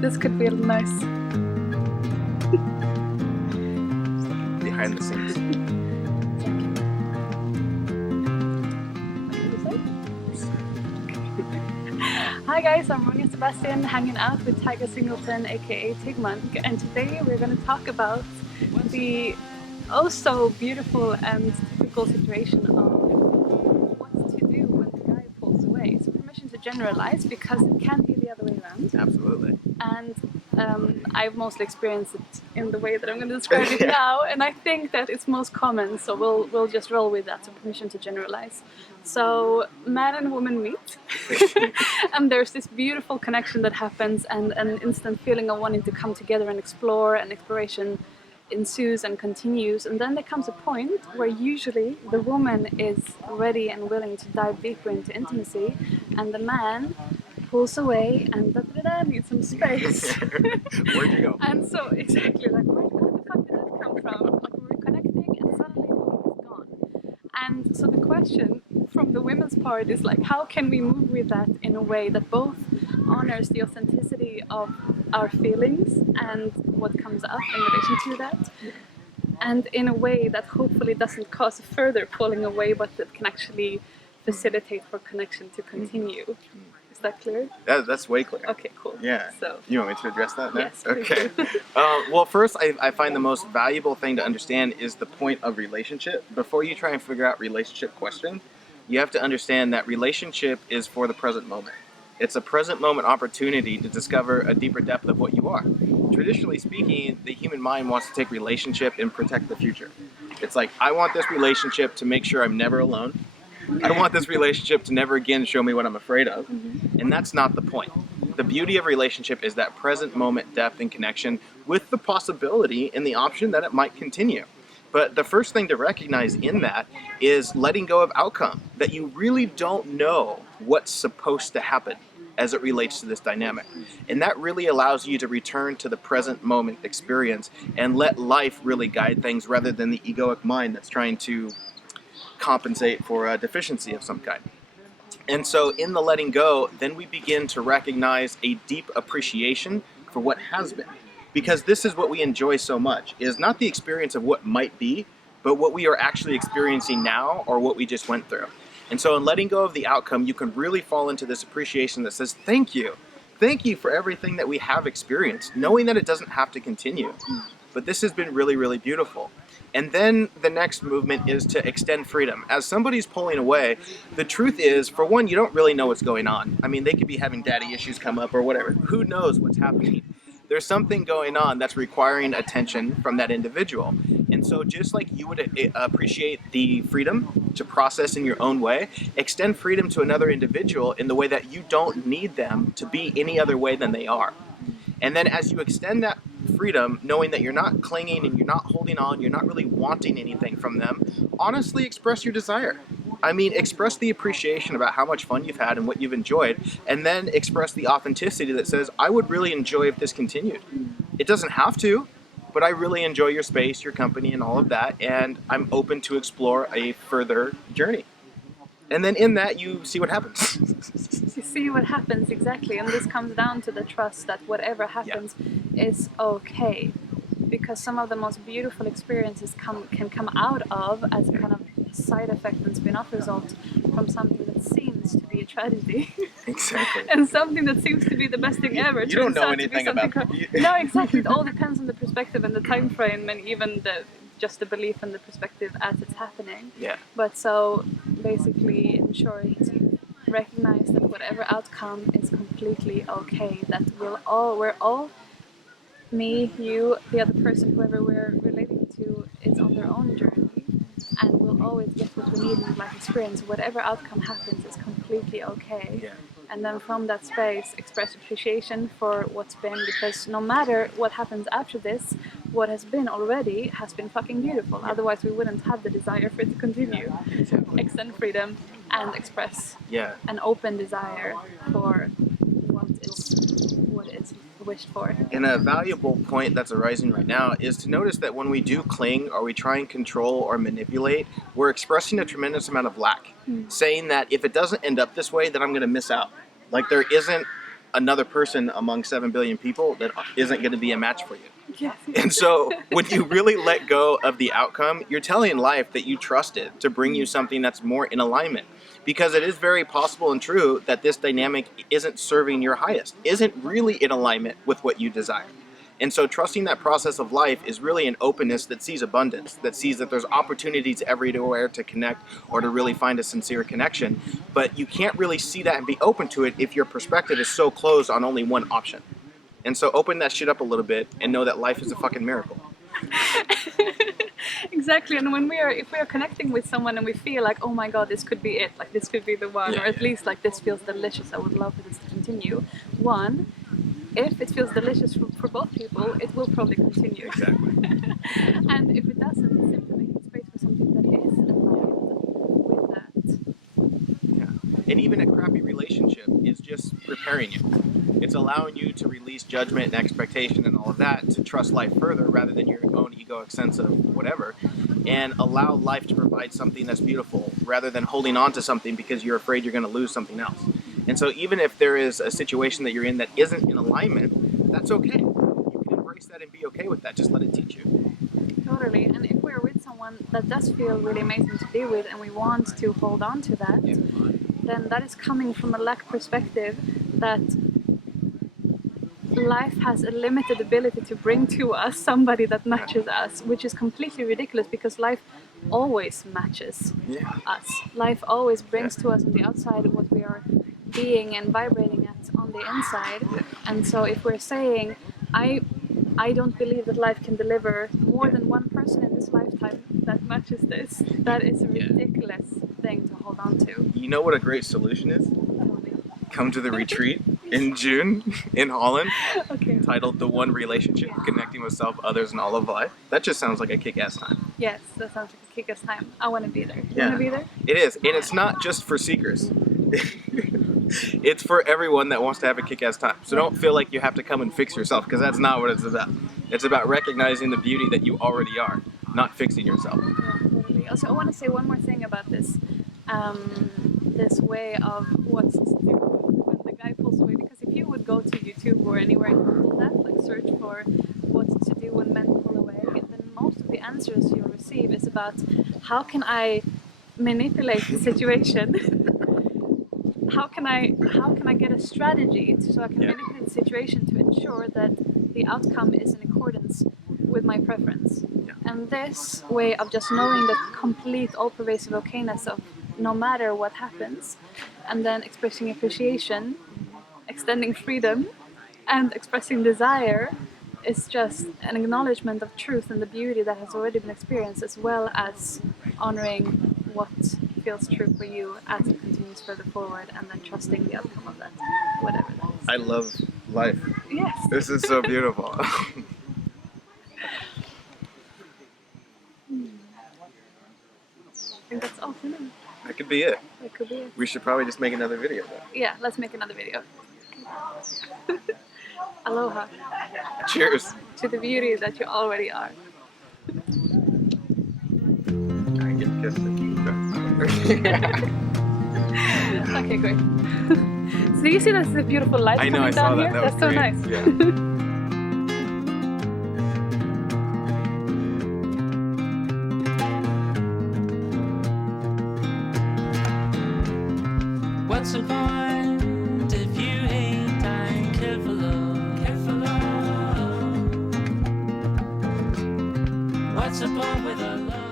This could be nice. Behind the scenes. Hi guys, I'm Ronja Sebastian, hanging out with Singleton, aka Tigmonk, and today we're going to talk about the oh so beautiful and typical situation of what to do when the guy pulls away. So permission to generalize, because it can be the other way around. Absolutely. And I've mostly experienced it in the way that I'm going to describe it now, and I think that it's most common, so we'll just roll with that. So permission to generalize. So man and woman meet, and there's this beautiful connection that happens, and an instant feeling of wanting to come together and explore, and exploration ensues and continues. And then there comes a point where usually the woman is ready and willing to dive deeper into intimacy, and the man pulls away and needs some space. Where'd you go? And so exactly, like what the fuck did that come from? Like we were connecting and suddenly boom, it's gone. And so the question from the women's part is like, how can we move with that in a way that both honors the authenticity of our feelings and what comes up in relation to that, and in a way that hopefully doesn't cause a further pulling away, but that can actually facilitate for connection to continue. Is that clear? That's way clear. Okay, cool. Yeah. So you want me to address that now? yes, okay. Well, first, I find the most valuable thing to understand is the point of relationship. Before you try and figure out relationship question, you have to understand that relationship is for the present moment. It's a present moment opportunity to discover a deeper depth of what you are. Traditionally speaking, the human mind wants to take relationship and protect the future. It's like, I want this relationship to make sure I'm never alone. I don't want this relationship to never again show me what I'm afraid of. And that's not the point. The beauty of relationship is that present moment depth and connection, with the possibility and the option that it might continue. But the first thing to recognize in that is letting go of outcome, that you really don't know what's supposed to happen as it relates to this dynamic. And that really allows you to return to the present moment experience and let life really guide things rather than the egoic mind that's trying to compensate for a deficiency of some kind. And so in the letting go, then we begin to recognize a deep appreciation for what has been. Because this is what we enjoy so much, is not the experience of what might be, but what we are actually experiencing now, or what we just went through. And so in letting go of the outcome, you can really fall into this appreciation that says, thank you. Thank you for everything that we have experienced, knowing that it doesn't have to continue. But this has been really, really beautiful. And then the next movement is to extend freedom. As somebody's pulling away, the truth is, for one, you don't really know what's going on. I mean, they could be having daddy issues come up or whatever. Who knows what's happening? There's something going on that's requiring attention from that individual. And so just like you would appreciate the freedom to process in your own way, extend freedom to another individual in the way that you don't need them to be any other way than they are. And then as you extend that freedom, knowing that you're not clinging and you're not holding on, you're not really wanting anything from them, honestly express your desire. I mean, express the appreciation about how much fun you've had and what you've enjoyed, and then express the authenticity that says, I would really enjoy if this continued. It doesn't have to, but I really enjoy your space, your company, and all of that, and I'm open to explore a further journey. And then in that, you see what happens. you see what happens, exactly. And this comes down to the trust that whatever happens is okay. Because some of the most beautiful experiences can come out of as a kind of side effect and spin-off result from something that seems to be a tragedy. Exactly. And something that seems to be the best thing ever. You don't know anything about No, exactly. It all depends on the perspective and the time frame, and even just the belief and the perspective as it's happening. Yeah. But so basically, in short, recognize that whatever outcome is completely okay. That we're all, me, you, the other person, whoever we're relating to, is on their own journey, and we'll always get what we need in life experience. Whatever outcome happens is completely okay. Yeah. And then from that space, express appreciation for what's been, because no matter what happens after this, what has been already has been fucking beautiful. Otherwise we wouldn't have the desire for it to continue. Exactly. Extend freedom and express an open desire for what is wished for. And a valuable point that's arising right now is to notice that when we do cling or we try and control or manipulate, we're expressing a tremendous amount of lack. Saying that if it doesn't end up this way, then I'm going to miss out. Like there isn't another person among 7 billion people that isn't going to be a match for you. Yes. And so when you really let go of the outcome, you're telling life that you trust it to bring you something that's more in alignment. Because it is very possible and true that this dynamic isn't serving your highest, isn't really in alignment with what you desire. And so trusting that process of life is really an openness that sees abundance, that sees that there's opportunities everywhere to connect or to really find a sincere connection. But you can't really see that and be open to it if your perspective is so closed on only one option. And so open that shit up a little bit and know that life is a fucking miracle. Exactly, and if we are connecting with someone and we feel like, oh my god, this could be it, like this could be the one, or at least like this feels delicious, I would love for this to continue. One, if it feels delicious for both people, it will probably continue. Exactly. And if it doesn't, it's simply making space for something that is aligned with that. Yeah. And even a crappy relationship is just preparing you. It's allowing you to release judgment and expectation and all of that to trust life further rather than your own egoic sense of whatever, and allow life to provide something that's beautiful rather than holding on to something because you're afraid you're going to lose something else. And so even if there is a situation that you're in that isn't in alignment, that's okay. You can embrace that and be okay with that. Just let it teach you. Totally. And if we're with someone that does feel really amazing to be with and we want to hold on to that, then that is coming from a lack perspective that life has a limited ability to bring to us somebody that matches us, which is completely ridiculous because life always matches us. Life always brings to us on the outside what we are being and vibrating at on the inside. And so if we're saying, I don't believe that life can deliver more than one person in this lifetime that matches this, that is a ridiculous thing to hold on to. You know what a great solution is? Come to the retreat in June in Holland, titled The One Relationship, Connecting with Self, Others, and All of Life. That just sounds like a kick-ass time. Yes, that sounds like a kick-ass time. I want to be there. You want to be there? It is, and it's not just for seekers. It's for everyone that wants to have a kick-ass time. So don't feel like you have to come and fix yourself, because that's not what it's about. It's about recognizing the beauty that you already are, not fixing yourself. Yeah, totally. Also, I want to say one more thing about this. This way of what to do when the guy pulls away, because if you would go to YouTube or anywhere and Google that, like search for what to do when men pull away, then most of the answers you'll receive is about how can I manipulate the situation. How can I get a strategy so I can manipulate the situation to ensure that the outcome is in accordance with my preference. And this way of just knowing the complete all-pervasive okayness of no matter what happens, and then expressing appreciation, extending freedom, and expressing desire is just an acknowledgement of truth and the beauty that has already been experienced, as well as honoring what feels true for you as it continues further forward, and then trusting the outcome of that, whatever that is. I love life. Yes. This is so beautiful. I think that's all for now. That could be it. That could be it. We should probably just make another video though. Yeah, let's make another video. Aloha. Cheers. To the beauty that you already are. I get kissed. Okay, great. So you see that's the beautiful light I know, coming I saw down that. here? That was That's so great. nice. Yeah. What's the point if you ain't time? Care for love, care for love. What's the point with a love?